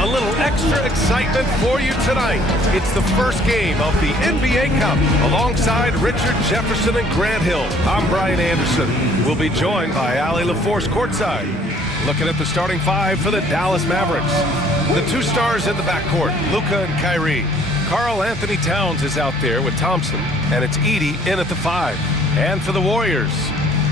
A little extra excitement for you tonight. It's the first game of the NBA Cup alongside Richard Jefferson and Grant Hill. I'm Brian Anderson. We'll be joined by Allie LaForce courtside. Looking at the starting five for the Dallas Mavericks. The two stars in the backcourt, Luka and Kyrie. Karl Anthony Towns is out there with Thompson, and it's Edey in at the five. And for the Warriors,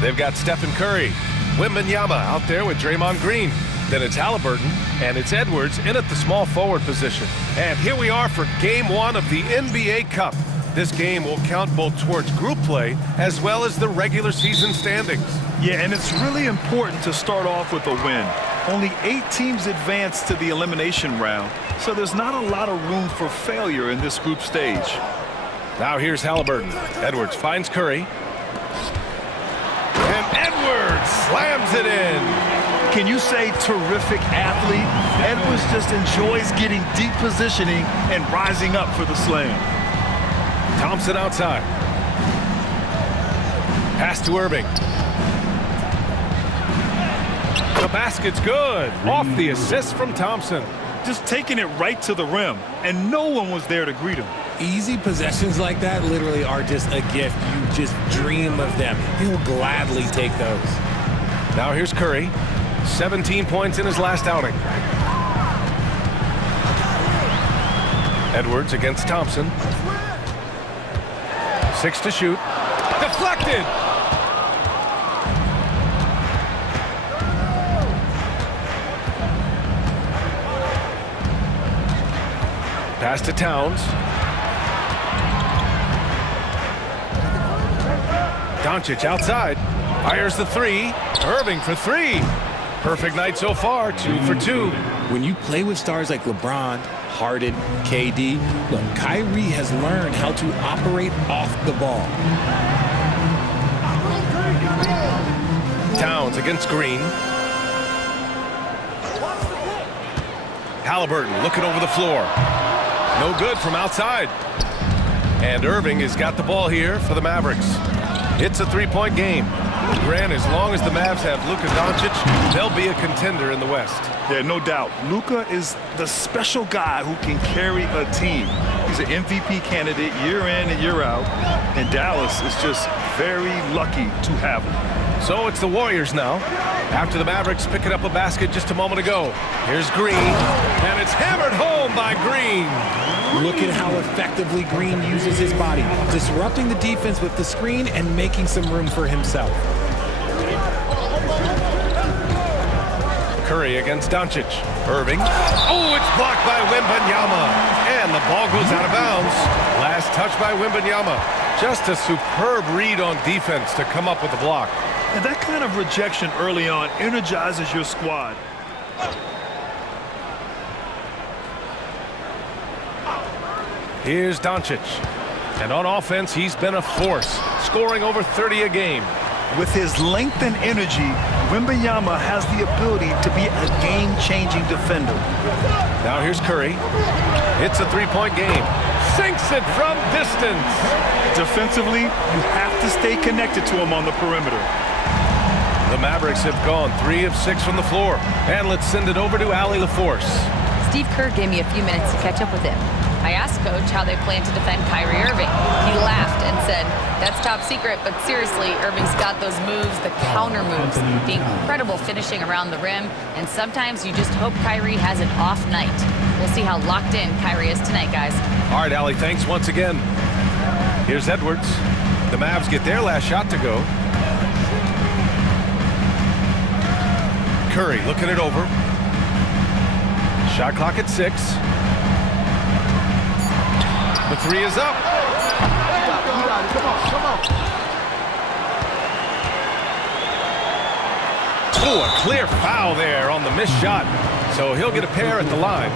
they've got Stephen Curry, Wembanyama out there with Draymond Green. Then it's Halliburton, and it's Edwards in at the small forward position. And here we are for Game 1 of the NBA Cup. This game will count both towards group play as well as the regular season standings. Yeah, and it's really important to start off with a win. Only 8 teams advance to the elimination round, so there's not a lot of room for failure in this group stage. Now here's Halliburton. Edwards finds Curry. And Edwards slams it in. Can you say terrific athlete? Edwards just enjoys getting deep positioning and rising up for the slam. Thompson outside. Pass to Irving. The basket's good. Off the assist from Thompson. Just taking it right to the rim, and no one was there to greet him. Easy possessions like that literally are just a gift. You just dream of them. He'll gladly take those. Now here's Curry. 17 points in his last outing. Edwards against Thompson. 6 to shoot. Deflected! Pass to Towns. Dončić outside. Fires the three. Irving for three. Perfect night so far, 2 for 2. When you play with stars like LeBron, Harden, KD, look, Kyrie has learned how to operate off the ball. Towns against Green. Halliburton looking over the floor. No good from outside. And Irving has got the ball here for the Mavericks. It's a three-point game. Grant, as long as the Mavs have Luka Dončić, they'll be a contender in the West. Yeah, no doubt. Luka is the special guy who can carry a team. He's an MVP candidate year in and year out, and Dallas is just very lucky to have him. So it's the Warriors now, after the Mavericks picking up a basket just a moment ago. Here's Green, and it's hammered home by Green. Look at how effectively Green uses his body, disrupting the defense with the screen and making some room for himself. Curry against Dončić. Irving. Oh, it's blocked by Wembanyama. And the ball goes out of bounds. Last touch by Wembanyama. Just a superb read on defense to come up with the block. And that kind of rejection early on energizes your squad. Here's Dončić. And on offense, he's been a force, scoring over 30 a game. With his length and energy, Wembanyama has the ability to be a game-changing defender. Now here's Curry. It's a three-point game. Sinks it from distance. Defensively, you have to stay connected to him on the perimeter. The Mavericks have gone 3 of 6 from the floor. And let's send it over to Allie LaForce. Steve Kerr gave me a few minutes to catch up with him. I asked Coach how they plan to defend Kyrie Irving. He laughed and said, "That's top secret, but seriously, Irving's got those moves, the counter moves, the incredible finishing around the rim, and sometimes you just hope Kyrie has an off night." We'll see how locked in Kyrie is tonight, guys. All right, Allie, thanks once again. Here's Edwards. The Mavs get their last shot to go. Curry looking it over. Shot clock at 6. The three is up. Ooh, a clear foul there on the missed shot. So he'll get a pair at the line.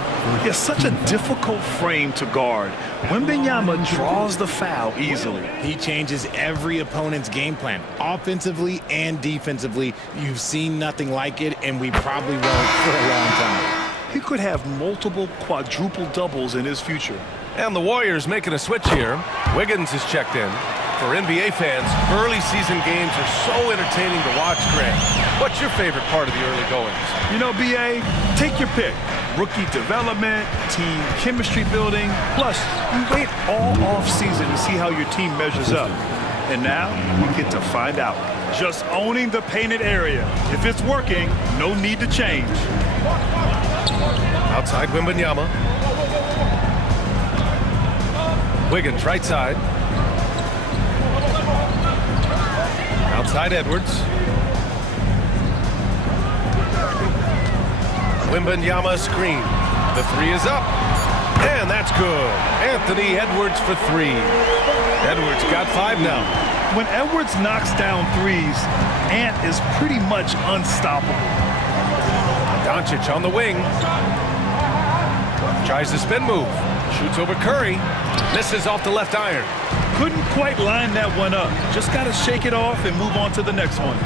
It's such a difficult frame to guard. Wembanyama draws the foul easily. He changes every opponent's game plan, offensively and defensively. You've seen nothing like it, and we probably won't for a long time. He could have multiple quadruple doubles in his future. And the Warriors making a switch here. Wiggins is checked in. For NBA fans, early season games are so entertaining to watch, Grant. What's your favorite part of the early goings? You know, BA, take your pick. Rookie development, team chemistry building. Plus, you wait all off season to see how your team measures up. And now, we get to find out. Just owning the painted area. If it's working, no need to change. Outside Wembanyama. Wiggins right side. Outside Edwards. Wembanyama screen. The three is up. And that's good. Anthony Edwards for three. Edwards got 5 now. When Edwards knocks down threes, Ant is pretty much unstoppable. Dončić on the wing. Tries the spin move. Shoots over Curry. Misses off the left iron. Couldn't quite line that one up. Just got to shake it off and move on to the next one.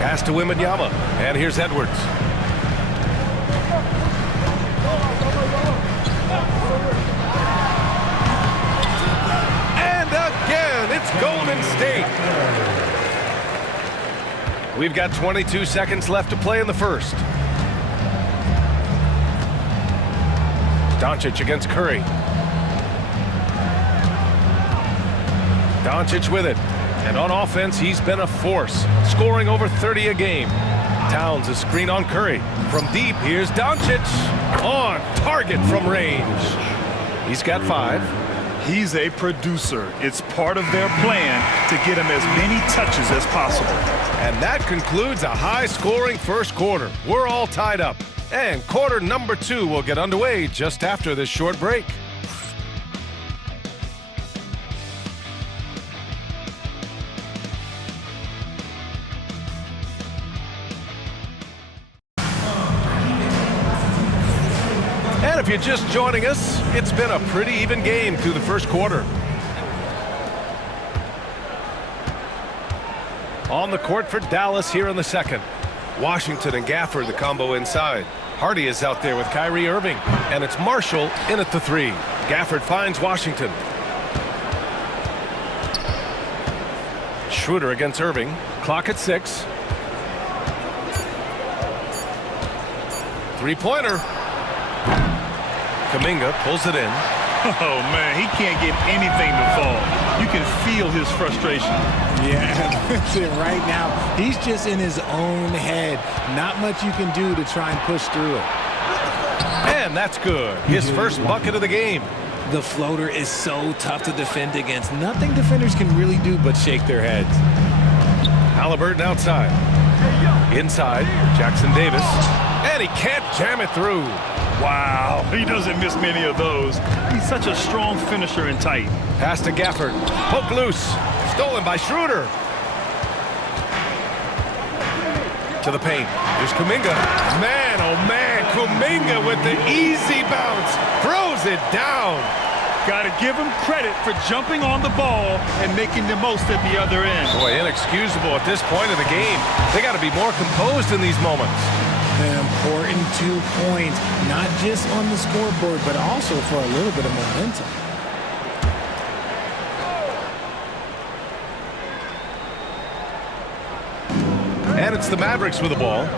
Pass to Wembanyama. And here's Edwards. And again, it's Golden State. We've got 22 seconds left to play in the first. Dončić against Curry. Dončić with it. And on offense, he's been a force, scoring over 30 a game. Towns a screen on Curry. From deep, here's Dončić. On target from range. He's got 5. He's a producer. It's part of their plan to get him as many touches as possible. And that concludes a high-scoring first quarter. We're all tied up. And quarter number 2 will get underway just after this short break. And if you're just joining us, it's been a pretty even game through the first quarter. On the court for Dallas here in the second. Washington and Gafford, the combo inside. Hardy is out there with Kyrie Irving. And it's Marshall in at the 3. Gafford finds Washington. Schroeder against Irving. Clock at 6. Three-pointer. Kuminga pulls it in. Oh, man, he can't get anything to fall. You can feel his frustration. Yeah, that's it right now. He's just in his own head. Not much you can do to try and push through it. And that's good. His first bucket of the game. The floater is so tough to defend against. Nothing defenders can really do but shake their heads. Halliburton outside. Inside, Jackson Davis. And he can't jam it through. Wow, he doesn't miss many of those. He's such a strong finisher and tight. Pass to Gafford. Poke loose. Stolen by Schroeder. To the paint. Here's Kuminga. Man, oh man, Kuminga with the easy bounce. Throws it down. Got to give him credit for jumping on the ball and making the most at the other end. Boy, inexcusable at this point of the game. They got to be more composed in these moments. An important 2 points, not just on the scoreboard, but also for a little bit of momentum. And it's the Mavericks with the ball.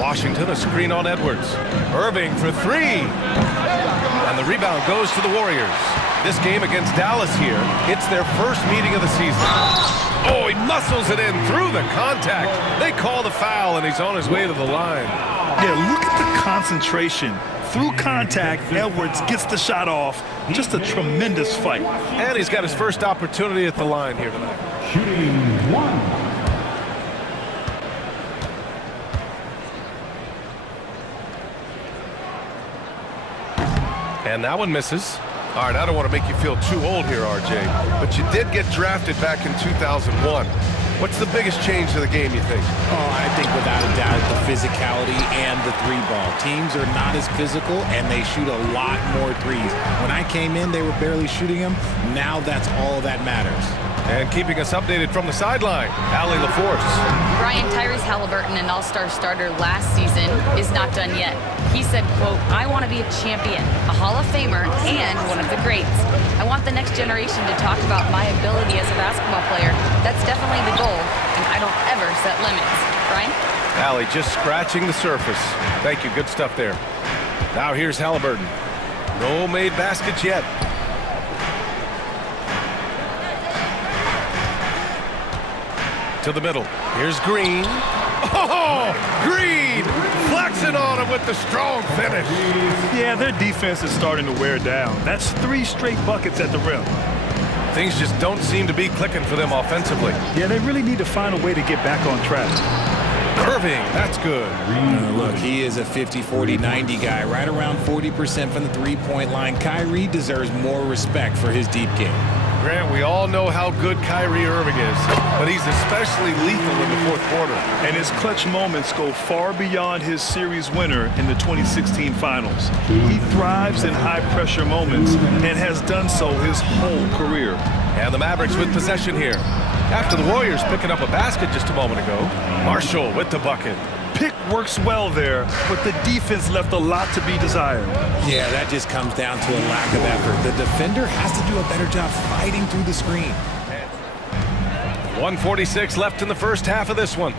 Washington, a screen on Edwards. Irving for 3. And the rebound goes to the Warriors. This game against Dallas here, it's their first meeting of the season. Oh, he muscles it in through the contact. They call the foul, and he's on his way to the line. Yeah, look at the concentration. Through contact, Edwards gets the shot off. Just a tremendous fight. And he's got his first opportunity at the line here tonight. Shooting 1. And that one misses. All right, I don't want to make you feel too old here, RJ, but you did get drafted back in 2001. What's the biggest change to the game, you think? Oh, I think without a doubt the physicality and the three ball. Teams are not as physical, and they shoot a lot more threes. When I came in, they were barely shooting them. Now that's all that matters. And keeping us updated from the sideline, Allie LaForce. Brian, Tyrese Halliburton, an all-star starter last season, is not done yet. He said, quote, "I want to be a champion, a Hall of Famer, and one of the greats. I want the next generation to talk about my ability as a basketball player. That's definitely the goal, and I don't ever set limits." Brian? Allie just scratching the surface. Thank you, good stuff there. Now here's Halliburton. No made baskets yet. To the middle. Here's Green. Oh, Green flexing on him with the strong finish. Yeah, their defense is starting to wear down. That's 3 straight buckets at the rim. Things just don't seem to be clicking for them offensively. Yeah, they really need to find a way to get back on track. Irving, that's good. Look, he is a 50, 40, 90 guy, right around 40% from the three-point line. Kyrie deserves more respect for his deep game. Grant, we all know how good Kyrie Irving is, but he's especially lethal in the fourth quarter. And his clutch moments go far beyond his series winner in the 2016 finals. He thrives in high-pressure moments and has done so his whole career. And the Mavericks with possession here. After the Warriors picking up a basket just a moment ago, Marshall with the bucket. Pick works well there, but the defense left a lot to be desired. Yeah, that just comes down to a lack of effort. The defender has to do a better job fighting through the screen. 1:46 left in the first half of this one.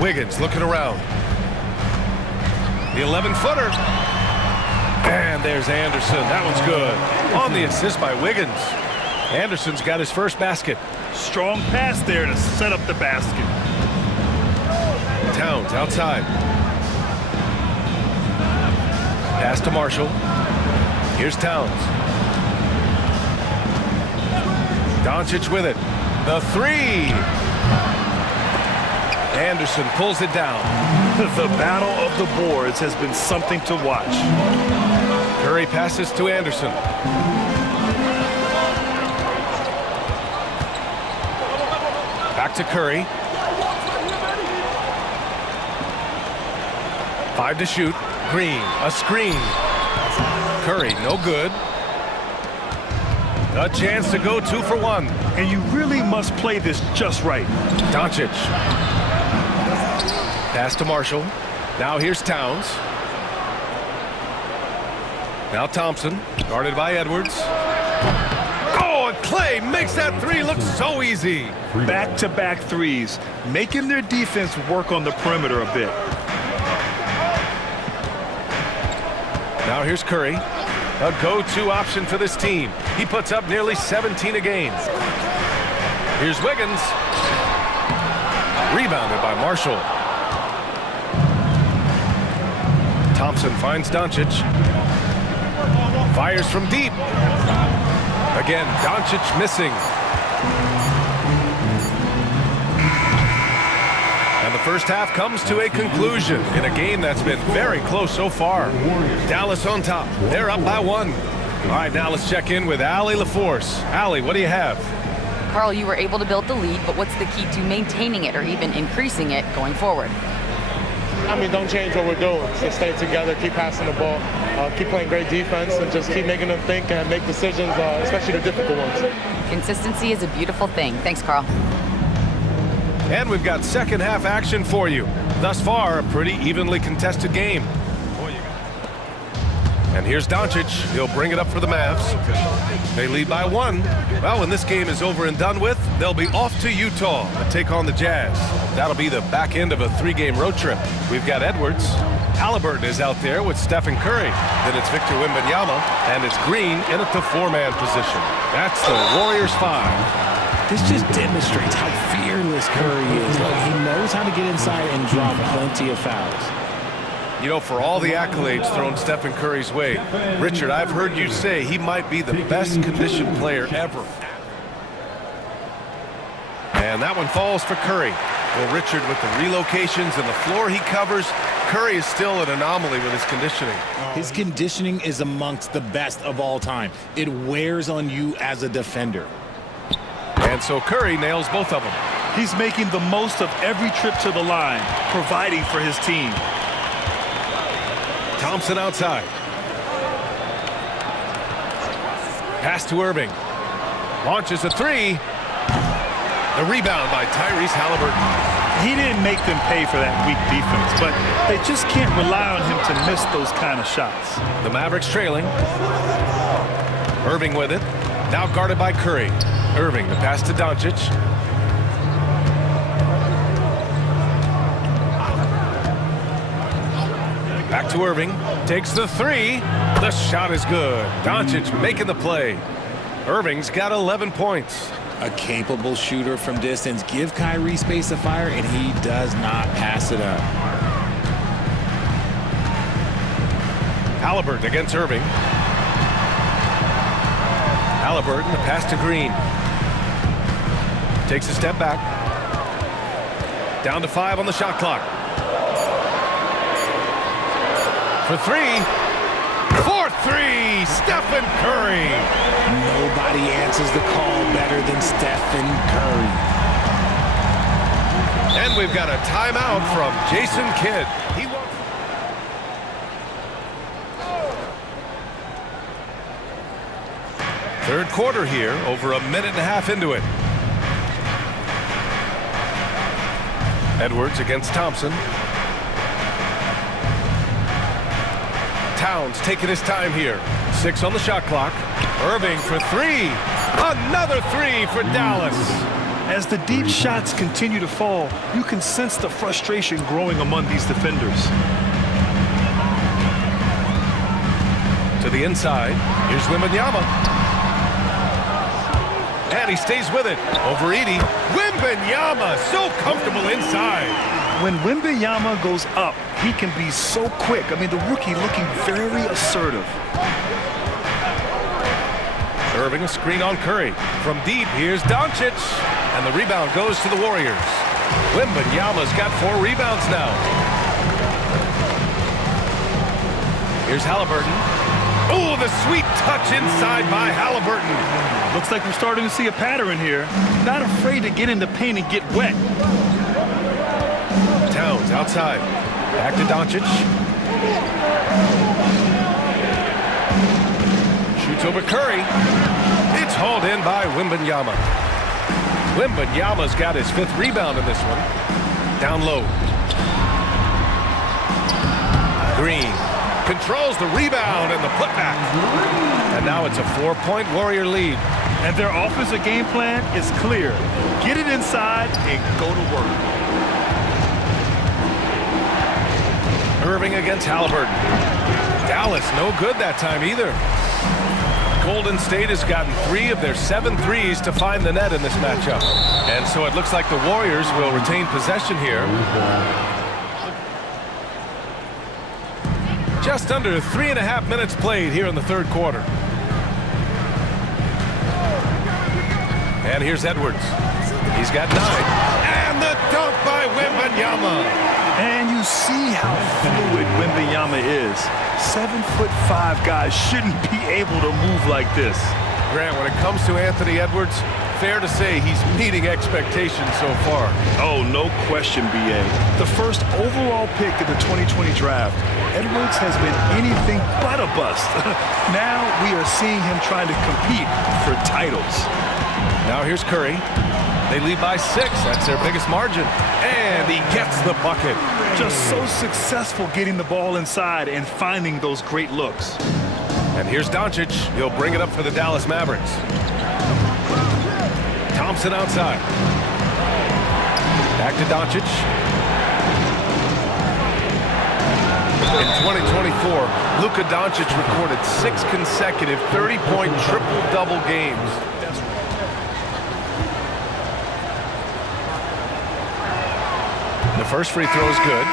Wiggins looking around. The 11-footer. And there's Anderson. That one's good. On the assist by Wiggins. Anderson's got his first basket. Strong pass there to set up the basket. Towns outside. Pass to Marshall. Here's Towns. Dončić with it. The three. Anderson pulls it down. The battle of the boards has been something to watch. Curry passes to Anderson. Back to Curry. 5 to shoot. Green, a screen. Curry, no good. A chance to go 2 for 1. And you really must play this just right. Dončić. Pass to Marshall. Now here's Towns. Now Thompson, guarded by Edwards. Oh, and Clay makes that three look so easy. Back-to-back threes, making their defense work on the perimeter a bit. Now here's Curry, a go-to option for this team. He puts up nearly 17 a game. Here's Wiggins. Rebounded by Marshall. Thompson finds Dončić. Fires from deep. Again, Dončić missing. And the first half comes to a conclusion in a game that's been very close so far. Dallas on top. They're up by 1. All right, now let's check in with Allie LaForce. Allie, what do you have? Carl, you were able to build the lead, but what's the key to maintaining it or even increasing it going forward? I mean, don't change what we're doing. Just stay together, keep passing the ball, keep playing great defense, and just keep making them think and make decisions, especially the difficult ones. Consistency is a beautiful thing. Thanks, Carl. And we've got second half action for you. Thus far, a pretty evenly contested game. And here's Dončić. He'll bring it up for the Mavs. They lead by 1. Well, when this game is over and done with, they'll be off to Utah to take on the Jazz. That'll be the back end of a 3-game road trip. We've got Edwards. Halliburton is out there with Stephen Curry. Then it's Victor Wembanyama, and it's Green in at the 4-man position. That's the Warriors 5. This just demonstrates how fearless Curry is. Like, he knows how to get inside and draw plenty of fouls. You know, for all the accolades thrown Stephen Curry's way, Richard, I've heard you say he might be the best conditioned player ever. And that one falls for Curry. Well, Richard, with the relocations and the floor he covers, Curry is still an anomaly with his conditioning. His conditioning is amongst the best of all time. It wears on you as a defender. And so Curry nails both of them. He's making the most of every trip to the line, providing for his team. Thompson outside. Pass to Irving. Launches a three. The rebound by Tyrese Halliburton. He didn't make them pay for that weak defense, but they just can't rely on him to miss those kind of shots. The Mavericks trailing. Irving with it. Now guarded by Curry. Irving, the pass to Dončić. Back to Irving. Takes the three. The shot is good. Dončić making the play. Irving's got 11 points. A capable shooter from distance. Give Kyrie space to fire, and he does not pass it up. Halliburton against Irving. Halliburton, the pass to Green. Takes a step back. Down to 5 on the shot clock. For three. For three, Stephen Curry. Nobody answers the call better than Stephen Curry. And we've got a timeout from Jason Kidd. Third quarter here, over a minute and a half into it. Edwards against Thompson. Towns taking his time here. 6 on the shot clock. Irving for three. Another three for Dallas. As the deep shots continue to fall, you can sense the frustration growing among these defenders. To the inside. Here's Wembanyama. And he stays with it. Over Edey. Wembanyama so comfortable inside. When Wembanyama goes up, he can be so quick. I mean, the rookie looking very assertive. Irving a screen on Curry. From deep, here's Dončić. And the rebound goes to the Warriors. Wembanyama's got 4 rebounds now. Here's Halliburton. Oh, the sweet touch inside by Halliburton. Looks like we're starting to see a pattern here. Not afraid to get in the paint and get wet. Towns outside. Back to Dončić. Shoots over Curry. It's hauled in by Wembanyama. Wembanyama's got his 5th rebound in this one. Down low. Green controls the rebound and the putback. And now it's a 4-point Warrior lead. And their offensive game plan is clear. Get it inside and go to work. Irving against Halliburton. Dallas no good that time either. Golden State has gotten 3 of their 7 threes to find the net in this matchup. And so it looks like the Warriors will retain possession here. Just under 3.5 minutes played here in the third quarter. And here's Edwards. He's got 9. And the dunk by Wembanyama. And you see how fluid Wembanyama is. 7'5" guys shouldn't be able to move like this. Grant, when it comes to Anthony Edwards, fair to say he's meeting expectations so far. Oh, no question, B.A. The first overall pick of the 2020 draft, Edwards has been anything but a bust. Now we are seeing him trying to compete for titles. Now here's Curry. They lead by 6. That's their biggest margin. And he gets the bucket. Just so successful getting the ball inside and finding those great looks. And here's Dončić. He'll bring it up for the Dallas Mavericks. Thompson outside. Back to Dončić. In 2024, Luka Dončić recorded 6 consecutive 30-point triple-double games. The first free throw is good.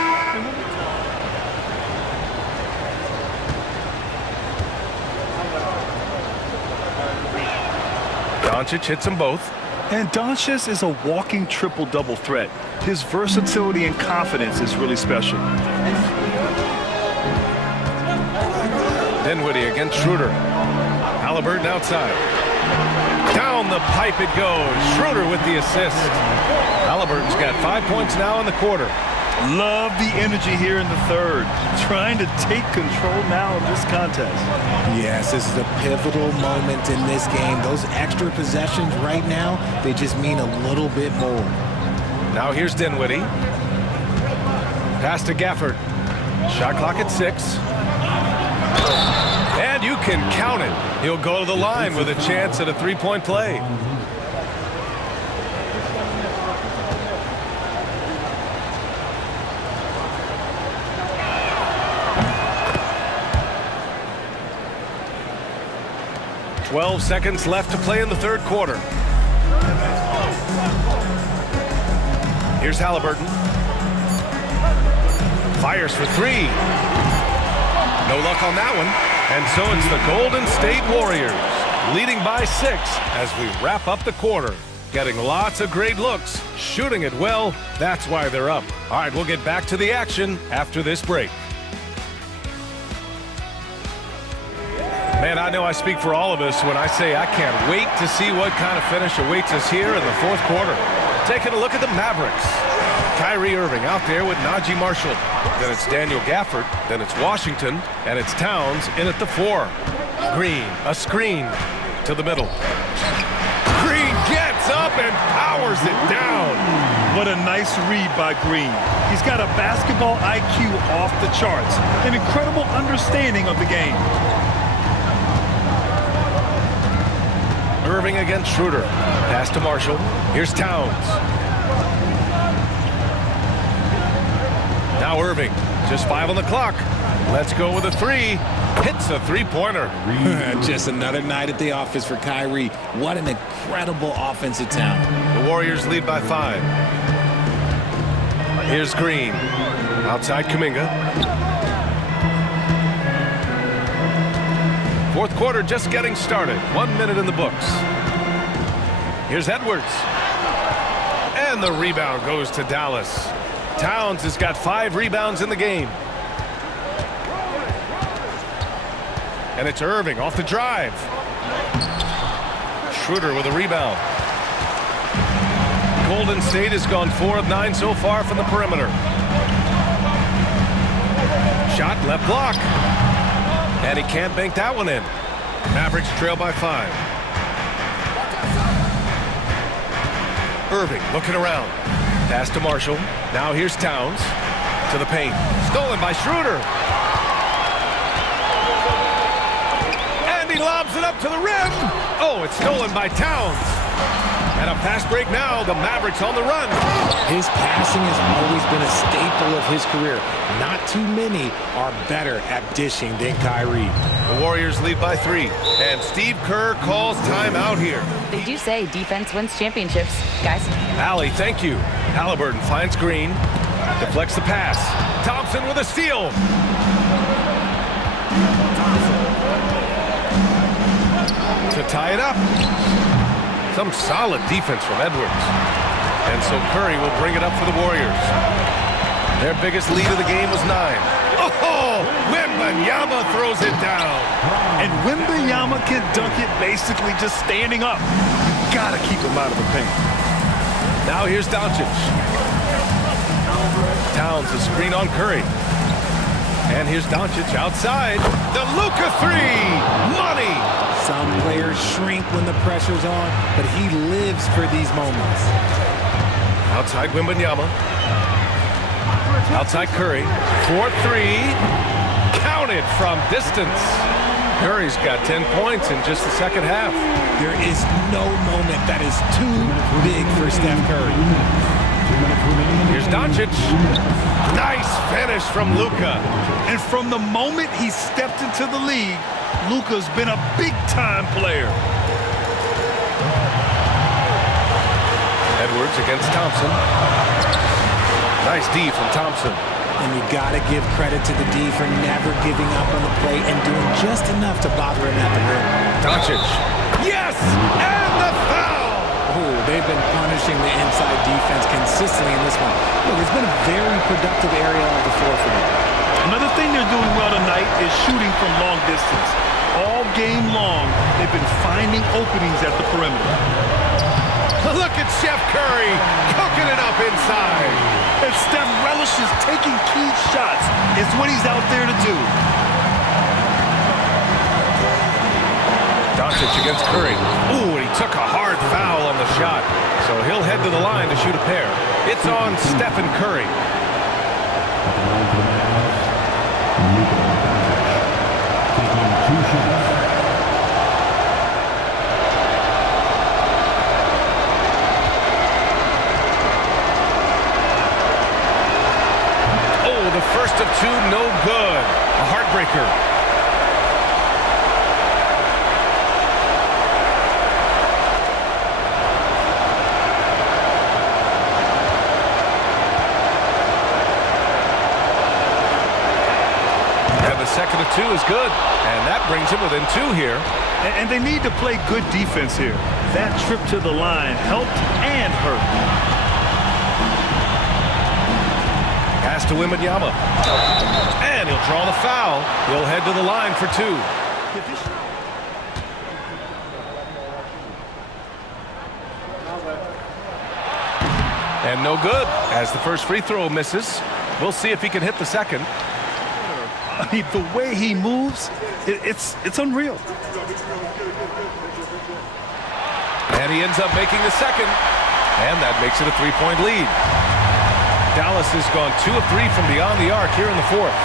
Dončić hits them both. And Dončić is a walking triple-double threat. His versatility and confidence is really special. Dinwiddie against Schroeder. Halliburton outside. Down the pipe it goes. Schroeder with the assist. Halliburton's got 5 points now in the quarter. Love the energy here in the third. Trying to take control now of this contest. Yes, this is a pivotal moment in this game. Those extra possessions right now, they just mean a little bit more. Now here's Dinwiddie. Pass to Gafford. Shot clock at 6. And you can count it. He'll go to the line with a chance at a three-point play. "12 seconds left to play in the third quarter. Here's Halliburton. Fires for 3. No luck on that one. And so it's the Golden State Warriors leading by 6 as we wrap up the quarter. Getting lots of great looks, shooting it well. That's why they're up. All right, we'll get back to the action after this break. Man, I know I speak for all of us when I say I can't wait to see what kind of finish awaits us here in the fourth quarter. Taking a look at the Mavericks. Kyrie Irving out there with Najee Marshall. Then it's Daniel Gafford. Then it's Washington. And it's Towns in at the 4. Green, a screen to the middle. Green gets up and powers it down. What a nice read by Green. He's got a basketball IQ off the charts. An incredible understanding of the game. Irving against Schroeder. Pass to Marshall. Here's Towns. Now Irving. Just 5 on the clock. Let's go with a 3. Hits a three-pointer. Just another night at the office for Kyrie. What an incredible offensive talent. The Warriors lead by 5. Here's Green. Outside Kuminga. Fourth quarter just getting started. 1 minute in the books. Here's Edwards. And the rebound goes to Dallas. Towns has got 5 rebounds in the game. And it's Irving off the drive. Schroeder with a rebound. Golden State has gone 4 of 9 so far from the perimeter. Shot left block. And he can't bank that one in. Mavericks trail by 5. Irving looking around. Pass to Marshall. Now here's Towns. To the paint. Stolen by Schroeder. And he lobs it up to the rim. Oh, it's stolen by Towns. And a fast break now. The Mavericks on the run. His passing has always been a staple of his career. Not too many are better at dishing than Kyrie. The Warriors lead by 3. And Steve Kerr calls timeout here. They do say defense wins championships, guys. Allie, thank you. Halliburton finds Green. Deflects the pass. Thompson with a steal. To tie it up. Some solid defense from Edwards. And so Curry will bring it up for the Warriors. Their biggest lead of the game was 9. Oh, Wembanyama throws it down. And Wembanyama can dunk it basically just standing up. Gotta keep him out of the paint. Now here's Dončić. Towns a screen on Curry. And here's Dončić outside. The Luka 3. Money. Some players shrink when the pressure's on, but he lives for these moments. Outside Wembanyama. Outside Curry. 4-3. Counted from distance. Curry's got 10 points in just the second half. There is no moment that is too big for Steph Curry. Here's Dončić. Nice finish from Luka. And from the moment he stepped into the league, Luka's been a big-time player. Edwards against Thompson. Nice D from Thompson. And you got to give credit to the D for never giving up on the play and doing just enough to bother him at the rim. Dončić. Yes! And the foul! Oh, They've been punishing the inside defense consistently in this one. Look, it's been a very productive area of the floor for them. Another thing they're doing well tonight is shooting from long distance. All game long, they've been finding openings at the perimeter. Look at Chef Curry cooking it up inside. And Steph relishes taking key shots. It's what he's out there to do. Dončić against Curry. Ooh, and he took a hard foul on the shot. So he'll head to the line to shoot a pair. It's on Stephen Curry. Oh, the first of two, no good. A heartbreaker. Second of two is good, and that brings him within two here. And they need to play good defense here. That trip to the line helped and hurt. Pass to Wembanyama. And he'll draw the foul. He'll head to the line for two. And no good, as the first free throw misses. We'll see if he can hit the second. I mean, the way he moves, it's unreal. And he ends up making the second. And that makes it a three-point lead. Dallas has gone 2 of 3 from beyond the arc here in the fourth.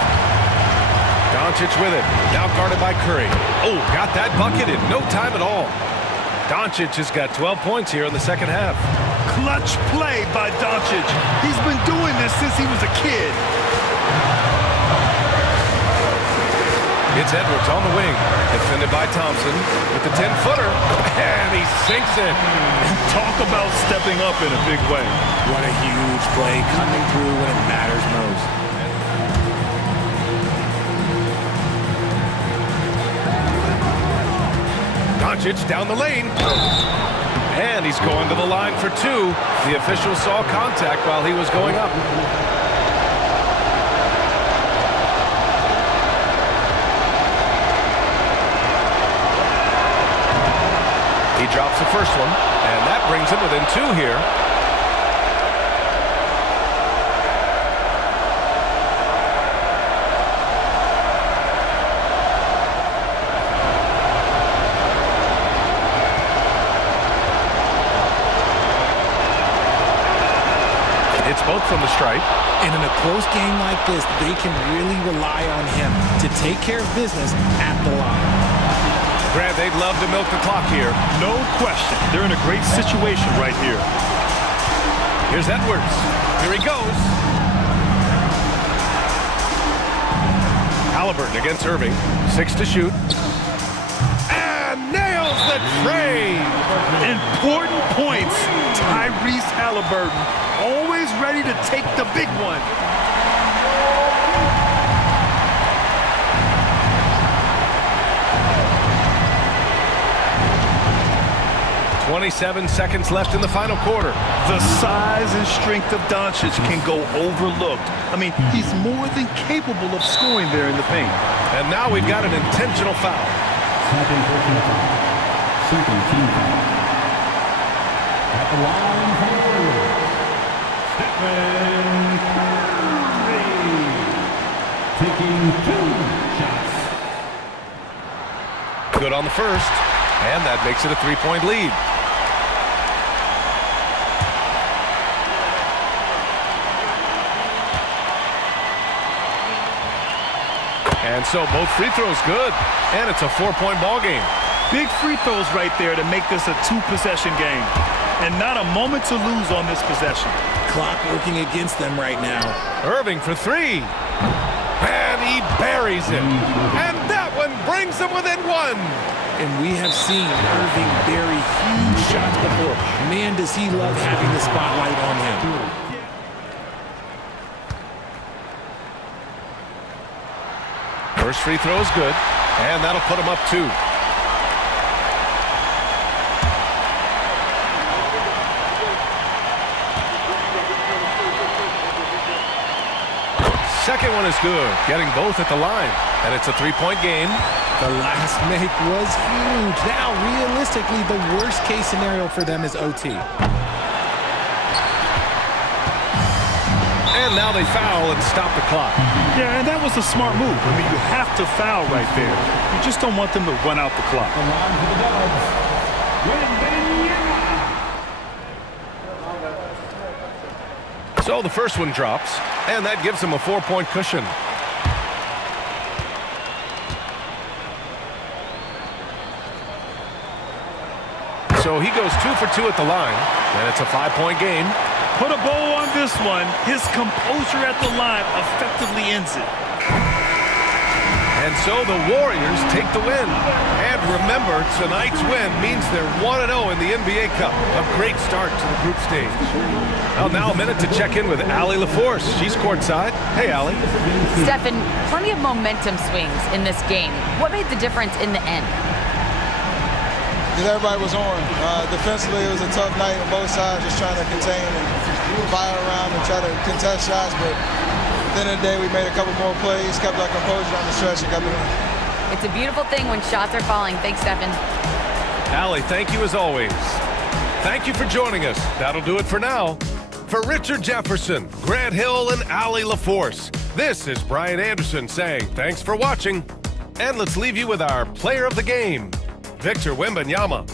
Dončić with it. Now guarded by Curry. Oh, got that bucket in no time at all. Dončić has got 12 points here in the second half. Clutch play by Dončić. He's been doing this since he was a kid. It's Edwards on the wing, defended by Thompson with the 10-footer, and he sinks it. Talk about stepping up in a big way. What a huge play, coming through when it matters most. Dončić down the lane, and he's going to the line for two. The official saw contact while he was going up. He drops the first one, and that brings him within two here. It's both from the stripe. And in a close game like this, they can really rely on him to take care of business at the line. Grant, they'd love to milk the clock here. No question. They're in a great situation right here. Here's Edwards. Here he goes. Halliburton against Irving. 6 to shoot. And nails the tray. Important points. Tyrese Halliburton, always ready to take the big one. 27 seconds left in the final quarter. The size and strength of Dončić can go overlooked. I mean, he's more than capable of scoring there in the paint. And now we've got an intentional foul. Second team foul. At the line for Stephen Curry. Taking 2 shots. Good on the first. And that makes it a 3-point lead. And so both free throws good. And it's a 4-point ball game. Big free throws right there to make this a 2-possession game. And not a moment to lose on this possession. Clock working against them right now. Irving for 3. And he buries it. And that one brings them within 1. And we have seen Irving bury huge shots before. Man, does he love having the spotlight on him. First free throw is good, and that'll put him up 2. second one is good, getting both at the line. And it's a three-point game. The last make was huge. Now, realistically, the worst-case scenario for them is OT. And now they foul and stop the clock. Yeah, and that was a smart move. I mean, you have to foul right there. You just don't want them to run out the clock. The line for the Dubs. Wembanyama. So the first one drops, and that gives him a 4-point cushion. So he goes 2 for 2 at the line, and it's a 5-point game. Put a bow on this one. His composure at the line effectively ends it. And so the Warriors take the win. And remember, tonight's win means they're 1-0 in the NBA Cup. A great start to the group stage. Well, now a minute to check in with Allie LaForce. She's courtside. Hey, Allie. Stephen, plenty of momentum swings in this game. What made the difference in the end? Because everybody was on. Defensively, it was a tough night on both sides, just trying to contain and fire around and try to contest shots. But at the end of the day, we made a couple more plays, kept our composure on the stretch, and got the win. It's a beautiful thing when shots are falling. Thanks, Stephen. Allie, thank you as always. Thank you for joining us. That'll do it for now. For Richard Jefferson, Grant Hill, and Allie LaForce, this is Brian Anderson saying thanks for watching. And let's leave you with our player of the game, Victor Wembanyama.